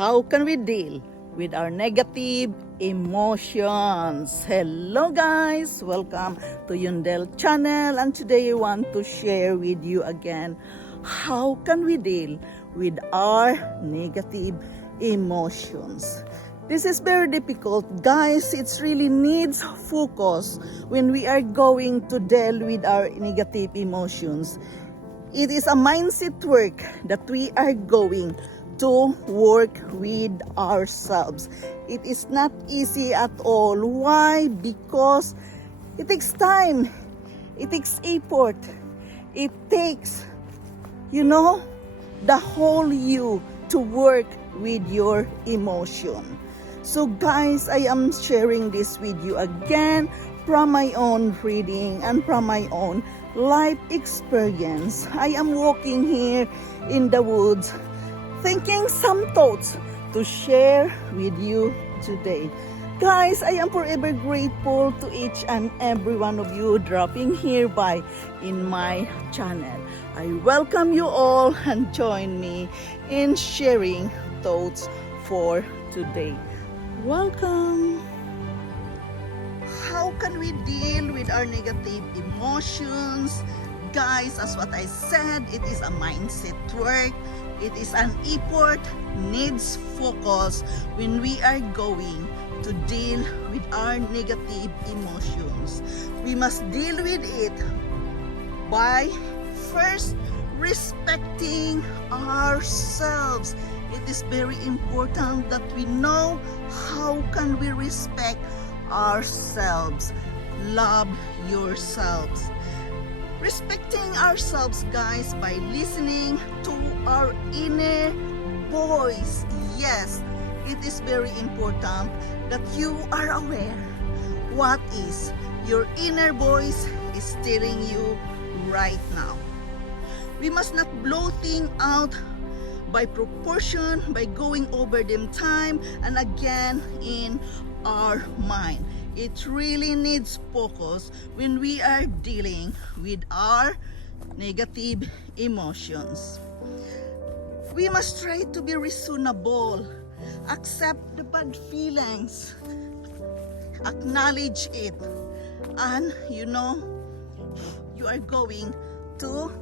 How can we deal with our negative emotions? Hello guys, welcome to Yundel channel, and today I want to share with you again how can we deal with our negative emotions. This is very difficult, guys. It really needs focus when we are going to deal with our negative emotions. It is a mindset work that we are going to work with ourselves. It is not easy at all. Why? Because it takes time. It takes effort. It takes, the whole you to work with your emotion. So guys, I am sharing this with you again from my own reading and from my own life experience. I am walking here in the woods thinking some thoughts to share with you today. Guys, I am forever grateful to each and every one of you dropping here by in my channel. I welcome you all and join me in sharing thoughts for today. Welcome. How can we deal with our negative emotions? Guys, as what I said, it is a mindset work. It is an effort, needs focus when we are going to deal with our negative emotions. We must deal with it by first respecting ourselves. It is very important that we know how can we respect ourselves. Love yourselves. Respecting ourselves, guys, by listening to our inner voice. Yes, it is very important that you are aware what is your inner voice is telling you right now. We must not blow things out by proportion, by going over them time and again in our mind. It really needs focus when we are dealing with our negative emotions. We must try to be reasonable, accept the bad feelings, acknowledge it, and you are going to,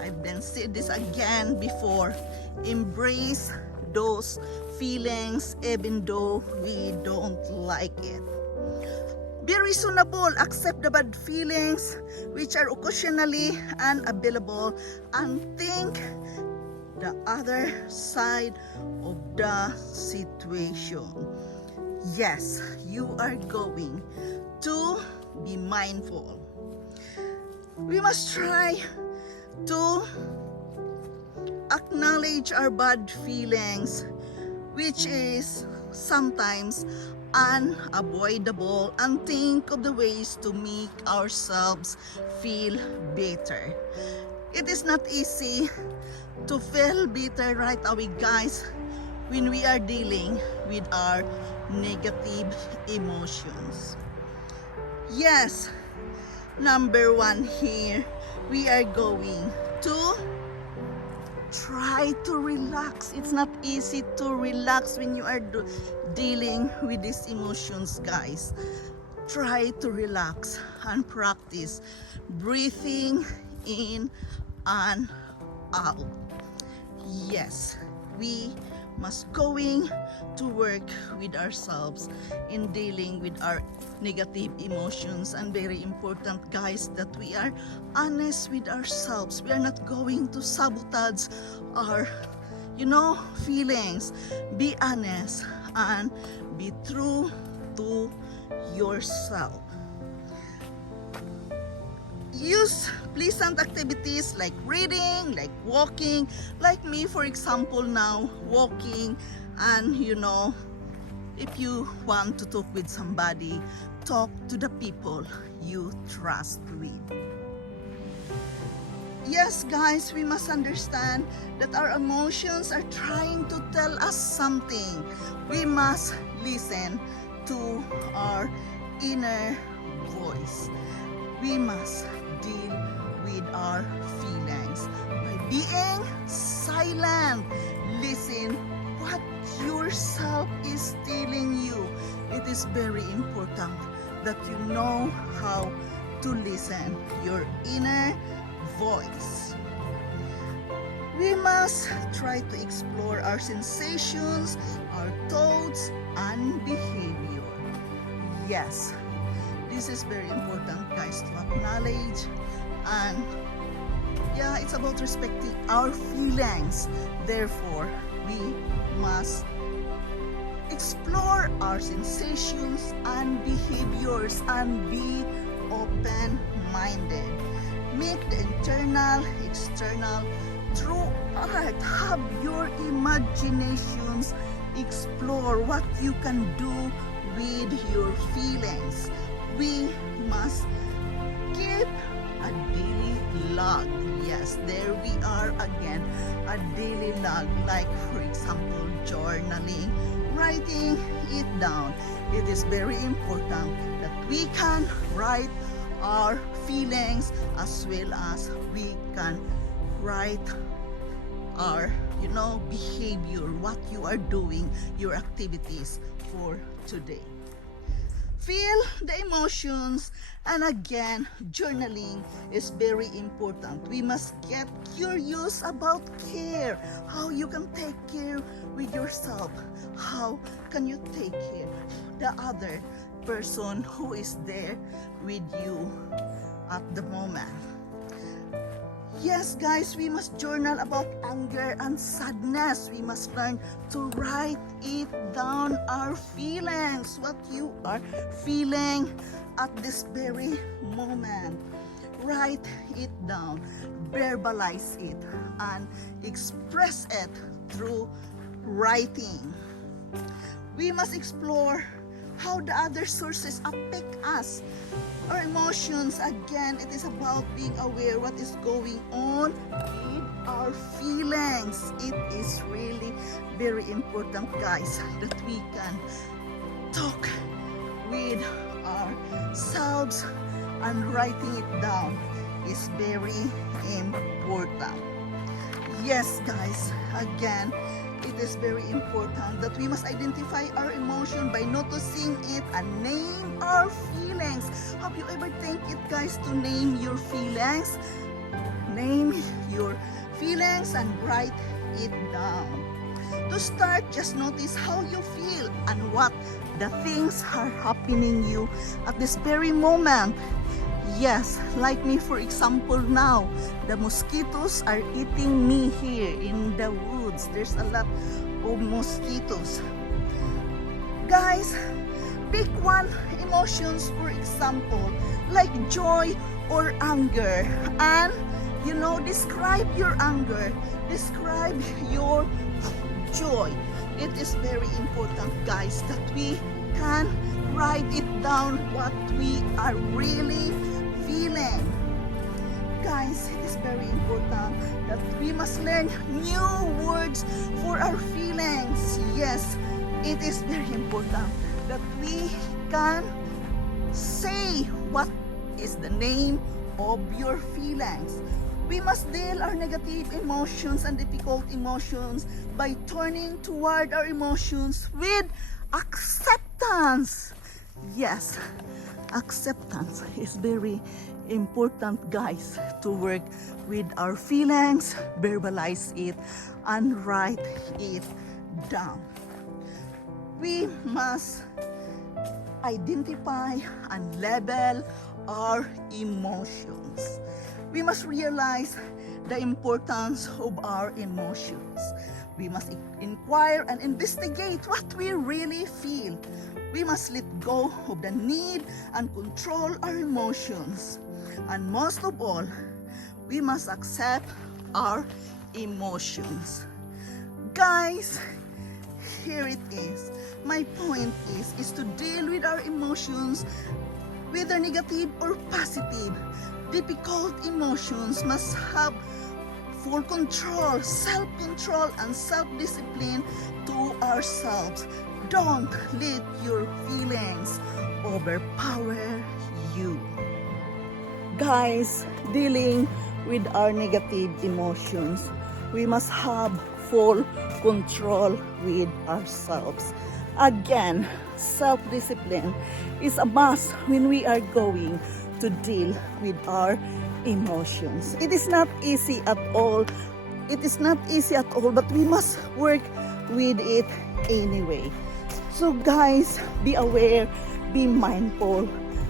I've been said this again before, embrace those feelings even though we don't like it. Be reasonable, accept the bad feelings which are occasionally unavailable, and think the other side of the situation. Yes, you are going to be mindful. We must try to acknowledge our bad feelings, which is sometimes unavoidable, and think of the ways to make ourselves feel better. It is not easy to feel better right away, guys, when we are dealing with our negative emotions. Yes, number one here, we are going to try to relax. It's not easy to relax when you are dealing with these emotions, guys. Try to relax and practice breathing in and out. Yes, we must going to work with ourselves in dealing with our negative emotions, and very important, guys, that we are honest with ourselves. We are not going to sabotage our feelings. Be honest and be true to yourself. Use pleasant activities like reading, like walking, like me, for example, now walking. And if you want to talk with somebody, talk to the people you trust with. Yes, guys, we must understand that our emotions are trying to tell us something. We must listen to our inner voice. We must deal with our feelings by being silent, listen listen what yourself is telling you. It is very important that you know how to listen your inner voice. We must try to explore our sensations, our thoughts, and behavior. Yes, this is very important, guys, to acknowledge. And yeah, it's about respecting our feelings. Therefore, we must explore our sensations and behaviors and be open-minded. Make the internal, external, through art. Have your imaginations explore what you can do with your feelings. We must keep a daily log. Yes, there we are again, a daily log, like for example journaling, writing it down. It is very important that we can write our feelings as well as we can write our behavior, what you are doing, your activities for today. Feel the emotions, and again, journaling is very important. We must get curious about care, how you can take care with yourself, how can you take care the other person who is there with you at the moment. Yes, guys, we must journal about anger and sadness. We must learn to write it down, our feelings, what you are feeling at this very moment. Write it down, verbalize it, and express it through writing. We must explore how the other sources affect us. Our emotions, again, it is about being aware what is going on with our feelings. It is really very important, guys, that we can talk with ourselves, and writing it down is very important. Yes, guys, again, it is very important that we must identify our emotion by noticing it and name our feelings. Have you ever think it, guys, to name your feelings? Name your feelings and write it down. To start, just notice how you feel and what the things are happening you at this very moment. Yes, like me, for example, now, the mosquitoes are eating me here in the woods. There's a lot of mosquitoes. Guys, pick one emotions, for example, like joy or anger, and describe your anger, describe your joy. It is very important, guys, that we can write it down what we are really feeling. Guys, it is very important that we must learn new words for our feelings. Yes, it is very important that we can say what is the name of your feelings. We must deal our negative emotions and difficult emotions by turning toward our emotions with acceptance. Yes, acceptance is very important, guys, to work with our feelings, verbalize it, and write it down. We must identify and label our emotions. We must realize the importance of our emotions. We must inquire and investigate what we really feel. We must let go of the need and control our emotions. And most of all, we must accept our emotions. Guys, here it is. My point is to deal with our emotions, whether negative or positive. Difficult emotions must have full control, self-control, and self-discipline to ourselves. Don't let your feelings overpower you. Guys, dealing with our negative emotions, we must have full control with ourselves. Again, self-discipline is a must when we are going to deal with our emotions. It is not easy at all. It is not easy at all, but we must work with it anyway. So guys, be aware, be mindful,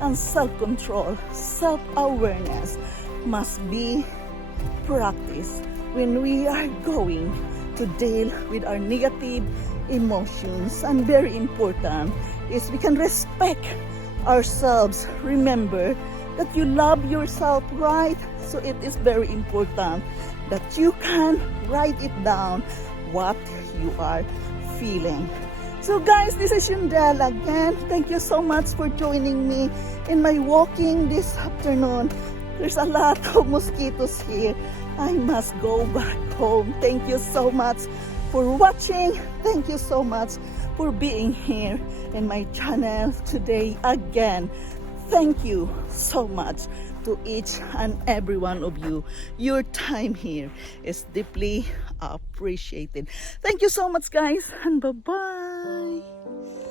and self-control, self-awareness must be practiced when we are going to deal with our negative emotions. And very important is we can respect ourselves. Remember that you love yourself, right? So it is very important that you can write it down what you are feeling. So guys, this is Yundel again. Thank you so much for joining me in my walking this afternoon. There's a lot of mosquitoes here. I must go back home. Thank you so much for watching. Thank you so much for being here in my channel today again. Thank you so much to each and every one of you. Your time here is deeply appreciated. Thank you so much, guys, and bye-bye.